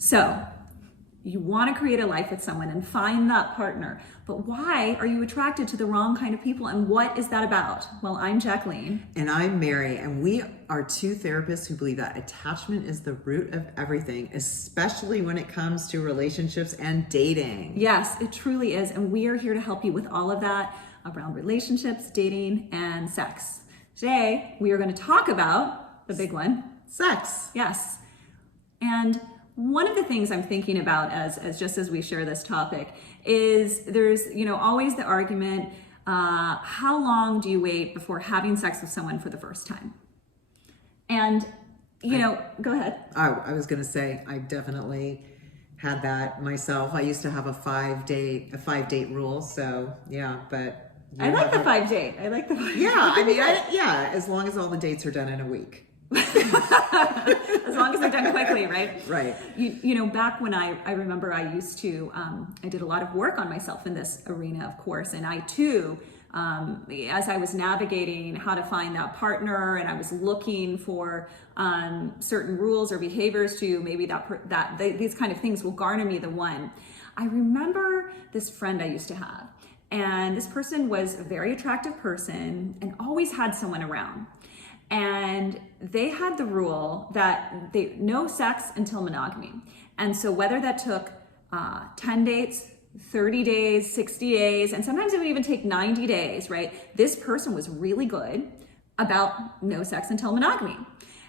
So you want to create a life with someone and find that partner, but why are you attracted to the wrong kind of people, and what is that about? Well, I'm Jacqueline. And I'm Mary, and we are two therapists who believe that attachment is the root of everything, especially when it comes to relationships and dating. Yes, it truly is, and we are here to help you with all of that around relationships, dating, and sex. Today, we are going to talk about the big one. Sex. Yes. And one of the things I'm thinking about as just as we share this topic is there's, always the argument, how long do you wait before having sex with someone for the first time? And, go ahead. I was going to say, I definitely had that myself. I used to have a five date rule. So yeah, but I like the 5 date. I like the 5 Yeah. I mean, as long as all the dates are done in a week. As long as they're done quickly, right? Right. Back when I remember I used to, I did a lot of work on myself in this arena, of course, and I too, as I was navigating how to find that partner, and I was looking for certain rules or behaviors to maybe these kind of things will garner me the one. I remember this friend I used to have, and this person was a very attractive person and always had someone around. And they had the rule that no sex until monogamy. And so whether that took 10 dates, 30 days, 60 days, and sometimes it would even take 90 days, right? This person was really good about no sex until monogamy.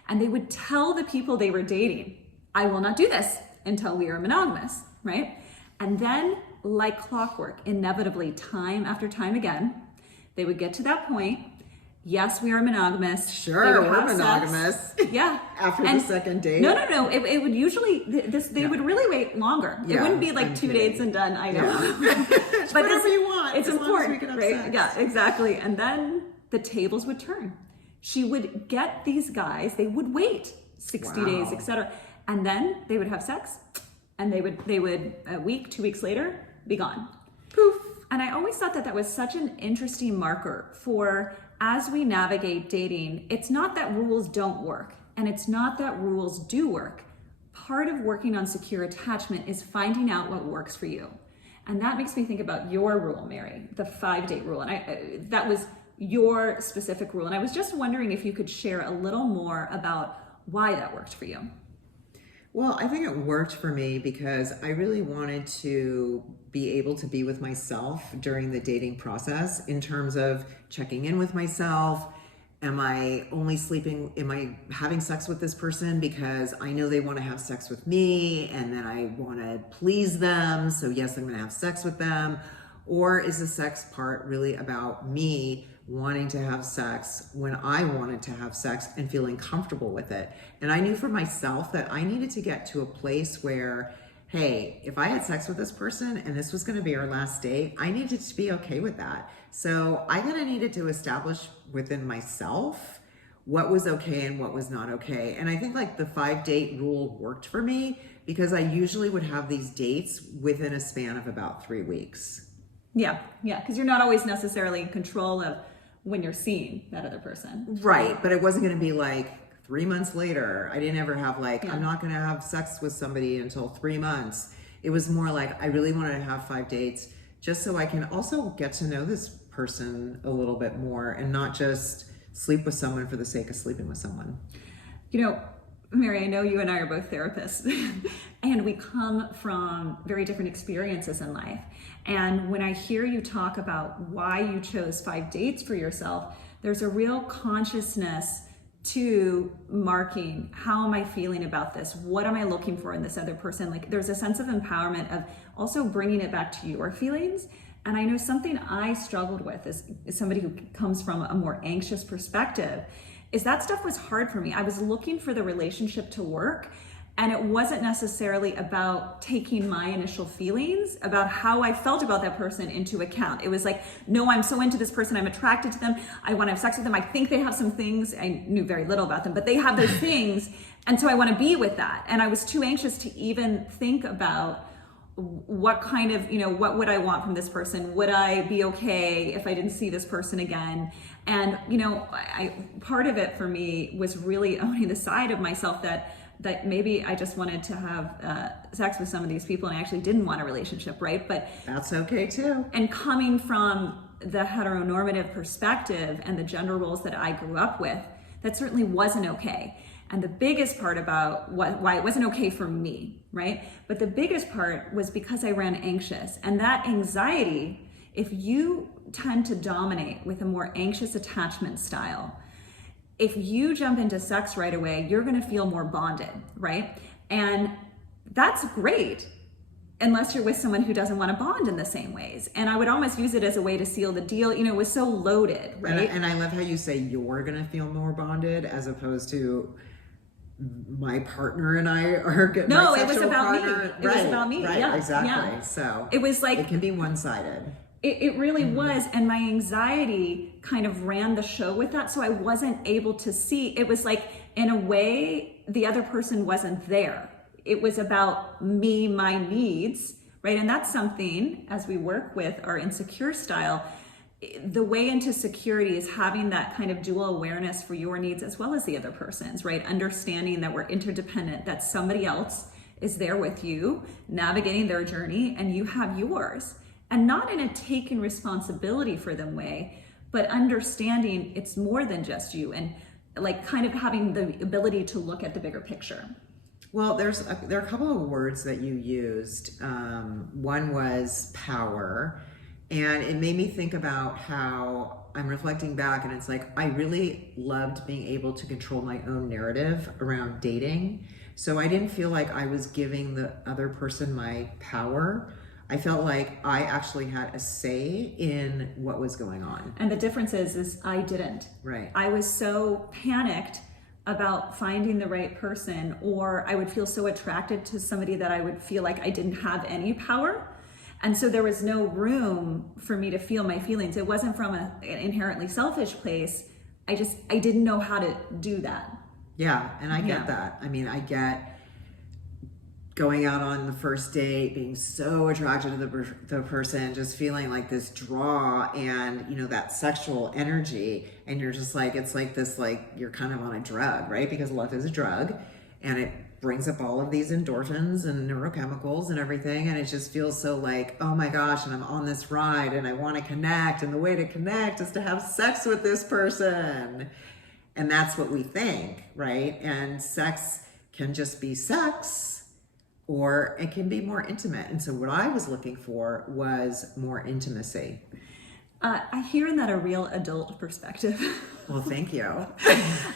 And they would tell the people they were dating, I will not do this until we are monogamous, right? And then, like clockwork, inevitably, time after time again, they would get to that point. Yes, we are monogamous. Sure, we're monogamous. Sex. Yeah. After the second date? No. It would usually, they would really wait longer. Yeah, it wouldn't be like 2 dates and done, I know. Yeah. But whatever you want. It's as important, long as we can have right? sex. Yeah, exactly. And then the tables would turn. She would get these guys, they would wait 60 days, etc. And then they would have sex, and they would a week, 2 weeks later, be gone. Poof. And I always thought that was such an interesting marker for, as we navigate dating, it's not that rules don't work, and it's not that rules do work. Part of working on secure attachment is finding out what works for you. And that makes me think about your rule, Mary, the 5 date rule. And that was your specific rule. And I was just wondering if you could share a little more about why that worked for you. Well, I think it worked for me because I really wanted to be able to be with myself during the dating process in terms of checking in with myself. Am I having sex with this person because I know they want to have sex with me and then I want to please them, so yes, I'm going to have sex with them? Or is the sex part really about me wanting to have sex when I wanted to have sex and feeling comfortable with it? And I knew for myself that I needed to get to a place where, hey, if I had sex with this person and this was going to be our last date, I needed to be okay with that. So I kind of needed to establish within myself what was okay and what was not okay. And I think like the 5 date rule worked for me because I usually would have these dates within a span of about 3 weeks. Yeah, because you're not always necessarily in control of when you're seeing that other person. Right, but it wasn't going to be like 3 months later. I didn't ever have I'm not going to have sex with somebody until 3 months. It was more like I really wanted to have 5 dates just so I can also get to know this person a little bit more and not just sleep with someone for the sake of sleeping with someone. Mary, I know you and I are both therapists and we come from very different experiences in life. And when I hear you talk about why you chose 5 dates for yourself, there's a real consciousness to marking, how am I feeling about this? What am I looking for in this other person? Like there's a sense of empowerment of also bringing it back to your feelings. And I know something I struggled with as somebody who comes from a more anxious perspective is that stuff was hard for me. I was looking for the relationship to work, and it wasn't necessarily about taking my initial feelings about how I felt about that person into account. It was like, no, I'm so into this person, I'm attracted to them, I want to have sex with them, I think they have some things, I knew very little about them, but they have those things, and so I want to be with that. And I was too anxious to even think about what kind of, what would I want from this person? Would I be okay if I didn't see this person again? And, part of it for me was really owning the side of myself that that maybe I just wanted to have sex with some of these people and I actually didn't want a relationship, right? But that's okay too. And coming from the heteronormative perspective and the gender roles that I grew up with, that certainly wasn't okay. And the biggest part about why it wasn't okay for me, right? But the biggest part was because I ran anxious. And that anxiety, if you tend to dominate with a more anxious attachment style, if you jump into sex right away, you're gonna feel more bonded, right? And that's great, unless you're with someone who doesn't want to bond in the same ways. And I would almost use it as a way to seal the deal. You know, it was so loaded, right? And I love how you say you're gonna feel more bonded as opposed to my partner and I are good. No, it was about me. It right, was about me. Right, Yeah, exactly. yeah. So it was like it can be one-sided. It really was, and my anxiety kind of ran the show with that, so I wasn't able to see. It was like, in a way, the other person wasn't there. It was about me, my needs, right? And that's something, as we work with our insecure style, the way into security is having that kind of dual awareness for your needs as well as the other person's, right? Understanding that we're interdependent, that somebody else is there with you, navigating their journey, and you have yours. And not in a taking responsibility for them way, but understanding it's more than just you, and like kind of having the ability to look at the bigger picture. Well, there are a couple of words that you used. One was power, and it made me think about how I'm reflecting back, and it's like I really loved being able to control my own narrative around dating. So I didn't feel like I was giving the other person my power. I felt like I actually had a say in what was going on. And the difference is I didn't. Right. I was so panicked about finding the right person, or I would feel so attracted to somebody that I would feel like I didn't have any power. And so there was no room for me to feel my feelings. It wasn't from an inherently selfish place. I didn't know how to do that. Yeah, and I get that. I mean, I get going out on the first date, being so attracted to the person, just feeling like this draw and, you know, that sexual energy. And you're just like, it's like this, like you're kind of on a drug, right? Because love is a drug and it brings up all of these endorphins and neurochemicals and everything. And it just feels so like, oh my gosh, and I'm on this ride and I want to connect. And the way to connect is to have sex with this person. And that's what we think, right? And sex can just be sex, or it can be more intimate. And so what I was looking for was more intimacy. I hear in that a real adult perspective. Well, thank you.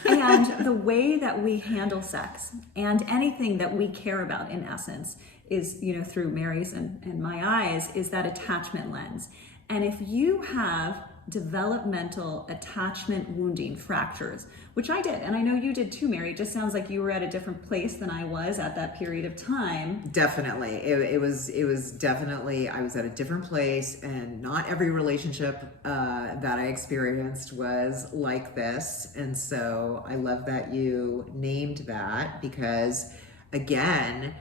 And the way that we handle sex and anything that we care about, in essence, is, you know, through Mary's and my eyes, is that attachment lens. And if you have developmental attachment wounding fractures, which I did, and I know you did too, Mary. It just sounds like you were at a different place than I was at that period of time. Definitely. It was definitely, I was at a different place, and not every relationship that I experienced was like this. And so I love that you named that, because again,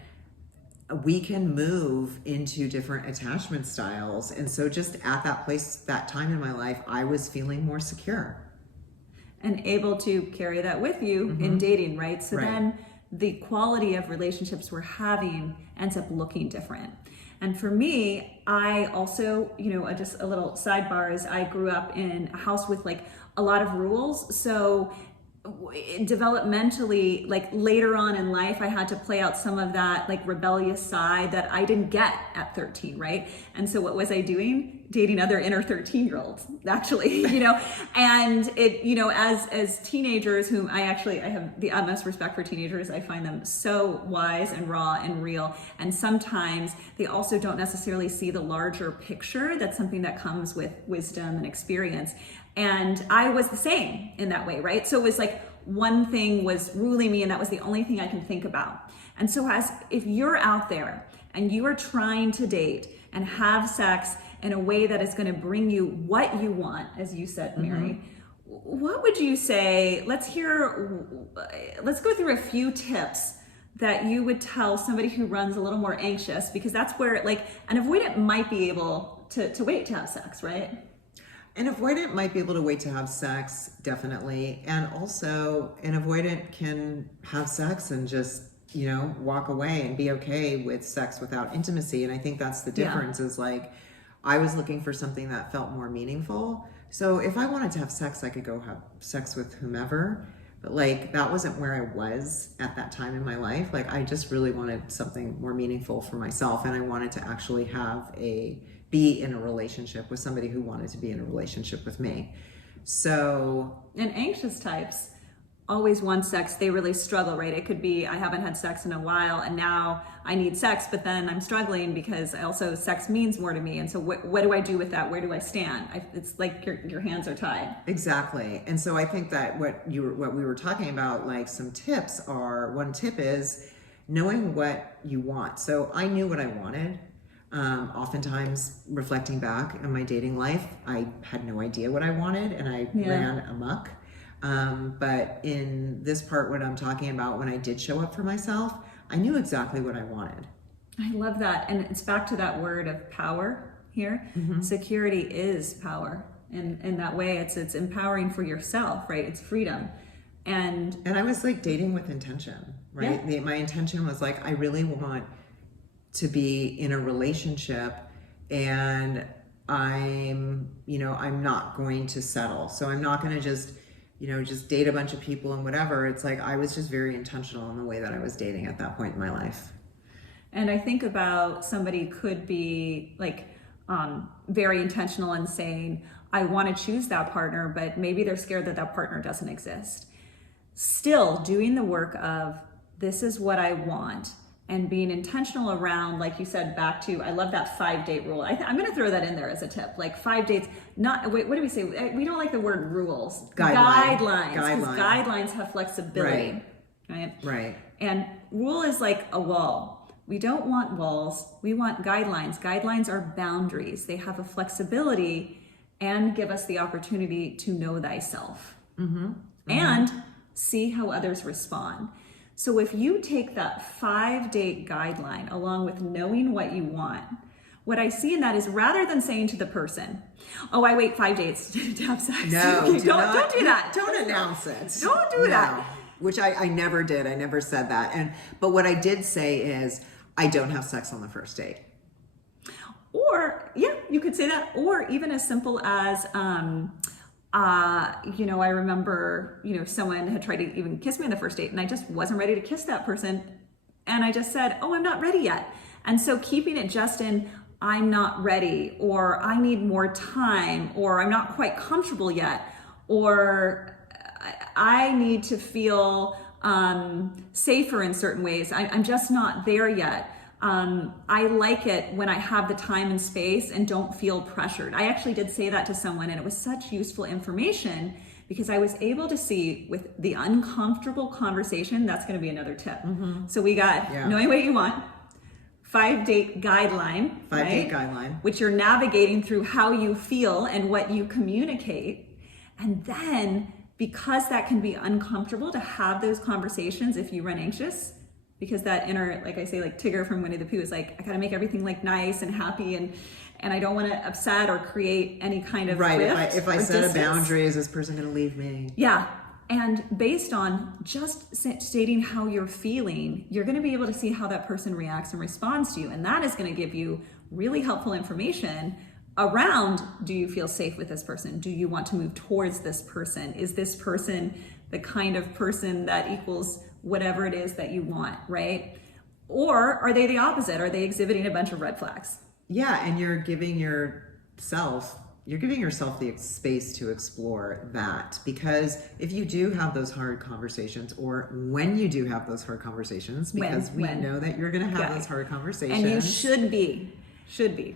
we can move into different attachment styles. And so just at that place, that time in my life, I was feeling more secure. And able to carry that with you in dating, right? So then the quality of relationships we're having ends up looking different. And for me, I also, you know, just a little sidebar is I grew up in a house with like a lot of rules. So developmentally, like later on in life, I had to play out some of that like rebellious side that I didn't get at 13, right? And so what was I doing? Dating other inner 13-year-olds, actually, you know. And it, you know, as teenagers, whom I have the utmost respect for teenagers. I find them so wise and raw and real. And sometimes they also don't necessarily see the larger picture. That's something that comes with wisdom and experience. And I was the same in that way, right? So it was like one thing was ruling me, and that was the only thing I can think about. And so if you're out there and you are trying to date and have sex in a way that is going to bring you what you want, as you said, Mary, what would you say? Let's go through a few tips that you would tell somebody who runs a little more anxious, because that's where like an avoidant might be able to wait to have sex, right? An avoidant might be able to wait to have sex, definitely. And also an avoidant can have sex and just walk away and be okay with sex without intimacy. And I think that's the difference is like, I was looking for something that felt more meaningful. So if I wanted to have sex, I could go have sex with whomever. But like, that wasn't where I was at that time in my life. Like, I just really wanted something more meaningful for myself. And I wanted to actually be in a relationship with somebody who wanted to be in a relationship with me. So. And anxious types always want sex. They really struggle, right? It could be, I haven't had sex in a while and now I need sex, but then I'm struggling because also sex means more to me. And so what do I do with that? Where do I stand? It's like your hands are tied. Exactly. And so I think that what we were talking about, like some tips are, one tip is knowing what you want. So I knew what I wanted. Oftentimes reflecting back on my dating life, I had no idea what I wanted and I ran amok. But in this part, what I'm talking about, when I did show up for myself, I knew exactly what I wanted. I love that. And it's back to that word of power here. Mm-hmm. Security is power. And in that way, it's empowering for yourself, right? It's freedom. And I was like dating with intention, right? Yeah. My intention was like, I really want to be in a relationship and I'm not going to settle. So I'm not going to just date a bunch of people and whatever. It's like, I was just very intentional in the way that I was dating at that point in my life. And I think about somebody could be like, very intentional in saying, I want to choose that partner, but maybe they're scared that partner doesn't exist. Still doing the work of, this is what I want, and being intentional around, like you said, back to, I love that 5-date rule. I'm going to throw that in there as a tip, like 5 dates, what do we say? We don't like the word rules. Guidelines. Because guidelines have flexibility, right? Right. And rule is like a wall. We don't want walls. We want guidelines. Guidelines are boundaries. They have a flexibility and give us the opportunity to know thyself. Mm-hmm. Mm-hmm. And see how others respond. So if you take that 5-date guideline along with knowing what you want, what I see in that is, rather than saying to the person, oh, I wait 5 dates to have sex. No, don't do that. Don't announce it. Don't do that. Which I never did. I never said that. But what I did say is, I don't have sex on the first date. Or, you could say that. Or even as simple as, I remember, someone had tried to even kiss me on the first date and I just wasn't ready to kiss that person. And I just said, oh, I'm not ready yet. And so keeping it just in, I'm not ready, or I need more time, or I'm not quite comfortable yet, or I need to feel safer in certain ways. I'm just not there yet. I like it when I have the time and space and don't feel pressured. I actually did say that to someone, and it was such useful information because I was able to see with the uncomfortable conversation. That's going to be another tip. Mm-hmm. So we got knowing what you want, 5-date guideline, 5-date guideline, which you're navigating through how you feel and what you communicate. And then, because that can be uncomfortable to have those conversations if you run anxious, because that inner, like I say, like Tigger from Winnie the Pooh is like, I gotta make everything like nice and happy, and I don't want to upset or create any kind of rift. If I set a boundary, is this person gonna leave me? Yeah. And based on just stating how you're feeling, you're going to be able to see how that person reacts and responds to you. And that is going to give you really helpful information around, do you feel safe with this person? Do you want to move towards this person? Is this person the kind of person that equals whatever it is that you want, right? Or are they the opposite? Are they exhibiting a bunch of red flags? Yeah, and you're giving yourself the space to explore that, because if you do have those hard conversations, or when you do have those hard conversations, because we know that you're going to have those hard conversations, and you should be,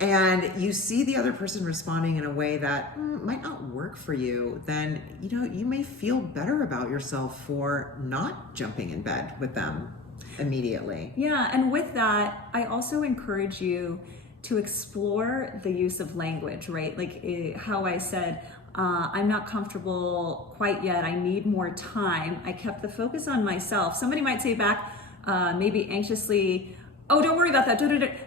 and you see the other person responding in a way that might not work for you, then you may feel better about yourself for not jumping in bed with them immediately. Yeah, and with that, I also encourage you to explore the use of language, right? Like how I said, I'm not comfortable quite yet. I need more time. I kept the focus on myself. Somebody might say back, maybe anxiously, oh, don't worry about that.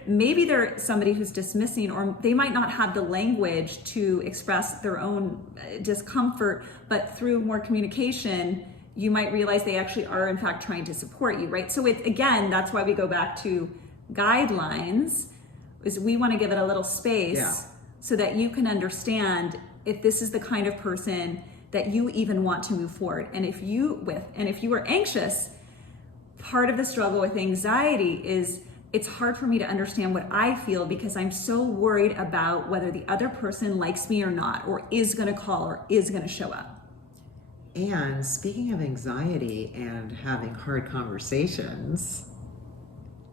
Maybe they're somebody who's dismissing, or they might not have the language to express their own discomfort, but through more communication, you might realize they actually are in fact trying to support you, right? So it's, again, that's why we go back to guidelines, is we want to give it a little space so that you can understand if this is the kind of person that you even want to move forward. And if you are anxious, part of the struggle with anxiety is it's hard for me to understand what I feel because I'm so worried about whether the other person likes me or not, or is going to call or is going to show up. And speaking of anxiety and having hard conversations,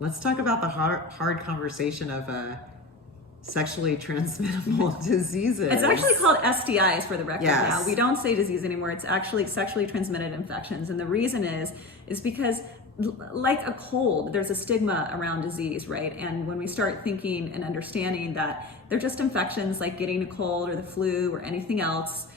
let's talk about the hard conversation of sexually transmittable diseases. It's actually called STIs for the record Yes. now. We don't say disease anymore. It's actually sexually transmitted infections. And the reason is because like a cold, there's a stigma around disease, right? And when we start thinking and understanding that they're just infections like getting a cold or the flu or anything else,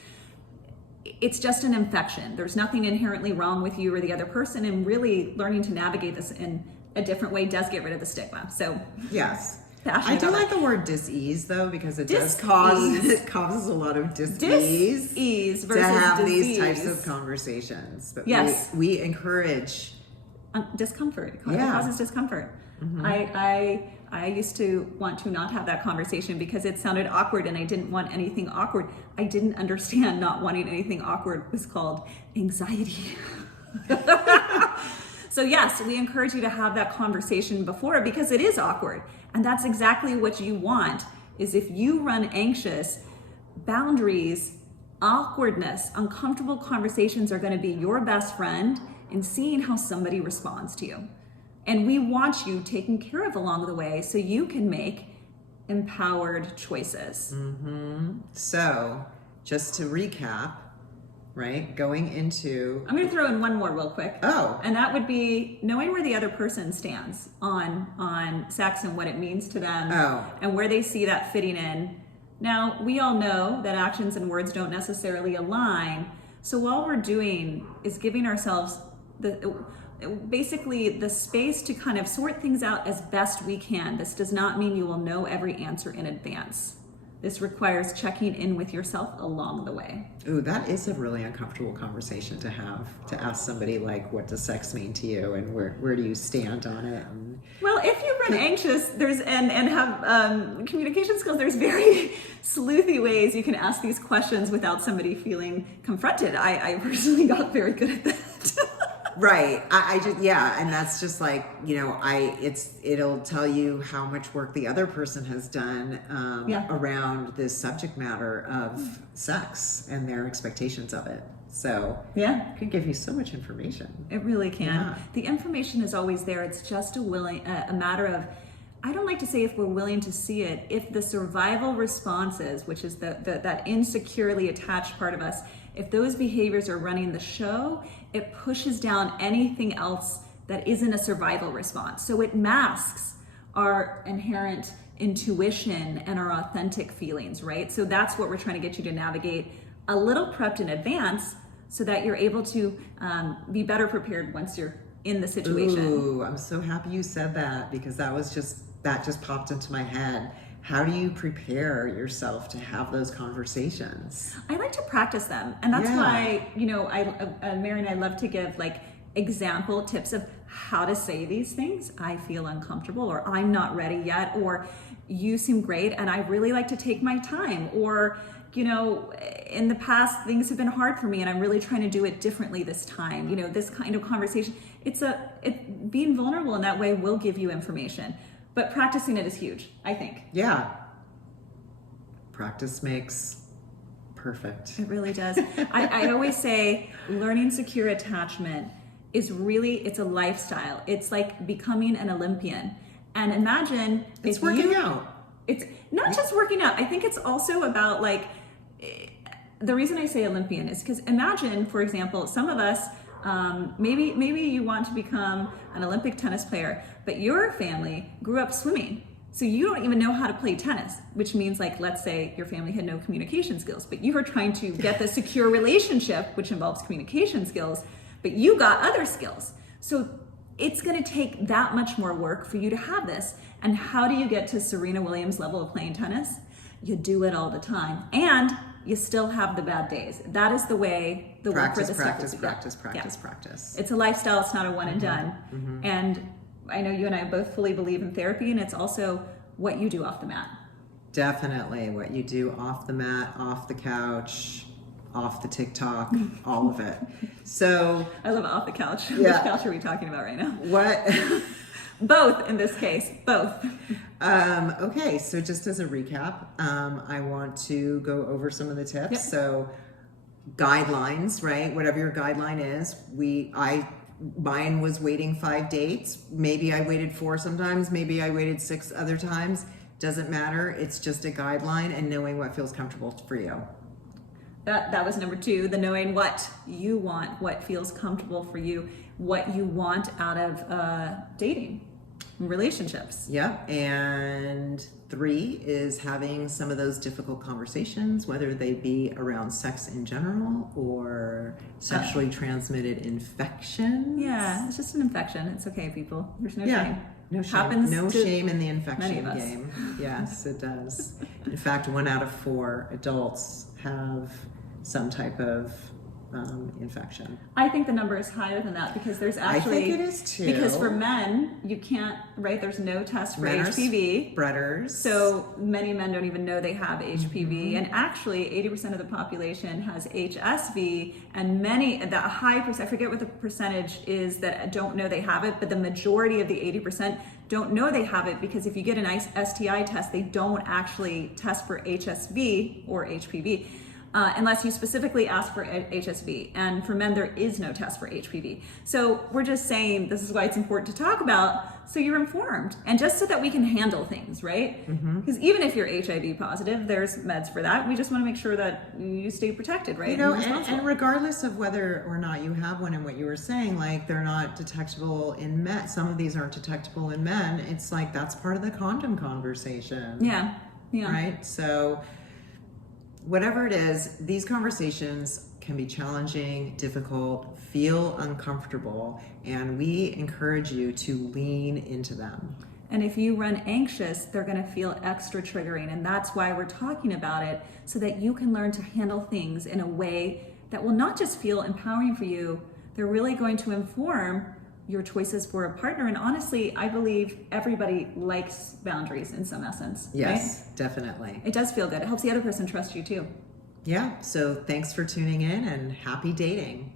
it's just an infection. There's nothing inherently wrong with you or the other person, and really learning to navigate this in a different way does get rid of the stigma. So yes. passionate I do about like it. the word dis-ease though, because it Dis-ease. causes a lot of dis-ease Dis-ease to versus have disease. these types of conversations. But Yes. we encourage Discomfort. It Yeah. causes discomfort. I used to want to not have that conversation because it sounded awkward and I didn't want anything awkward. I didn't understand not wanting anything awkward was called anxiety. So yes, we encourage you to have that conversation before because it is awkward. And that's exactly what you want, is if you run anxious, boundaries, awkwardness, uncomfortable conversations are going to be your best friend in seeing how somebody responds to you. And we want you taken care of along the way so you can make empowered choices. So, just to recap, right? Going into I'm going to throw in one more real quick. Oh. And that would be knowing where the other person stands on sex and what it means to them and where they see that fitting in. Now, we all know that actions and words don't necessarily align. So all we're doing is giving ourselves basically the space to kind of sort things out as best we can. This does not mean you will know every answer in advance. This requires checking in with yourself along the way. Ooh, that is a really uncomfortable conversation to have, to ask somebody like, what does sex mean to you and where do you stand on it? And Well, if you run anxious, and have communication skills, there's very sleuthy ways you can ask these questions without somebody feeling confronted. I personally got very good at that. right. I just, and that's just like, it'll tell you how much work the other person has done around this subject matter of sex and their expectations of it. So Yeah. it can give you so much information. It really can. Yeah. The information is always there. It's just a matter of, I don't like to say if we're willing to see it, if the survival responses, which is that insecurely attached part of us, if those behaviors are running the show, it pushes down anything else that isn't a survival response. So it masks our inherent intuition and our authentic feelings, right? So that's what we're trying to get you to navigate a little prepped in advance so that you're able to be better prepared once you're in the situation. Ooh, I'm so happy you said that, because that just popped into my head. How do you prepare yourself to have those conversations? I like to practice them, and that's why Mary and I love to give like example tips of how to say these things. I feel uncomfortable, or I'm not ready yet, or you seem great and I really like to take my time, or in the past things have been hard for me and I'm really trying to do it differently this time. This kind of conversation. Being vulnerable in that way will give you information. But practicing it is huge, I think. Yeah. Practice makes perfect. It really does. I always say learning secure attachment is it's a lifestyle. It's like becoming an Olympian. And imagine It's working out. It's not just working out. I think it's also about the reason I say Olympian is because imagine, for example, some of us, maybe you want to become an Olympic tennis player, but your family grew up swimming. So you don't even know how to play tennis, which means let's say your family had no communication skills, but you were trying to get the secure relationship, which involves communication skills, but you got other skills. So it's going to take that much more work for you to have this. And how do you get to Serena Williams level of playing tennis? You do it all the time. And you still have the bad days. That is the way the work for Practice, the practice, stuff practice, Yeah. practice, practice. It's a lifestyle. It's not a one and done. And I know you and I both fully believe in therapy, and it's also what you do off the mat. Definitely what you do off the mat, off the couch, off the TikTok, all of it. So I love off the couch. Yeah. Which couch are we talking about right now? what? Both in this case, both. Okay, so just as a recap, I want to go over some of the tips. Yep. So guidelines, right? Whatever your guideline is, mine was waiting 5 dates. Maybe I waited 4 sometimes. Maybe I waited 6 other times. Doesn't matter. It's just a guideline and knowing what feels comfortable for you. That was number 2, the knowing what you want, what feels comfortable for you, what you want out of dating, relationships. Yep. And 3 is having some of those difficult conversations, whether they be around sex in general or sexually transmitted infections. Yeah, it's just an infection. It's okay, people. There's no Yeah. shame. No shame. Happens No to shame in the many infection of us. game. Yes, it does. In fact, 1 out of 4 adults have some type of infection. I think the number is higher than that because there's I actually think it is too. because for men you can't, right? There's no test for Men are HPV. spreaders. So many men don't even know they have HPV, and actually 80% of the population has HSV, and the high percent, I forget what the percentage is that don't know they have it, but the majority of the 80% don't know they have it because if you get an STI test, they don't actually test for HSV or HPV. Unless you specifically ask for HSV. And for men, there is no test for HPV. So we're just saying this is why it's important to talk about so you're informed and just so that we can handle things, right? Because even if you're HIV positive, there's meds for that. We just want to make sure that you stay protected, right? You know, And responsible. and regardless of whether or not you have one and what you were saying, like they're not detectable in men. Some of these aren't detectable in men. It's like that's part of the condom conversation. Yeah. Right? So whatever it is, these conversations can be challenging, difficult, feel uncomfortable, and we encourage you to lean into them. And if you run anxious, they're going to feel extra triggering. And that's why we're talking about it, so that you can learn to handle things in a way that will not just feel empowering for you, they're really going to inform your choices for a partner. And honestly, I believe everybody likes boundaries in some essence. Yes, right? definitely. It does feel good. It helps the other person trust you too. Yeah, so thanks for tuning in and happy dating.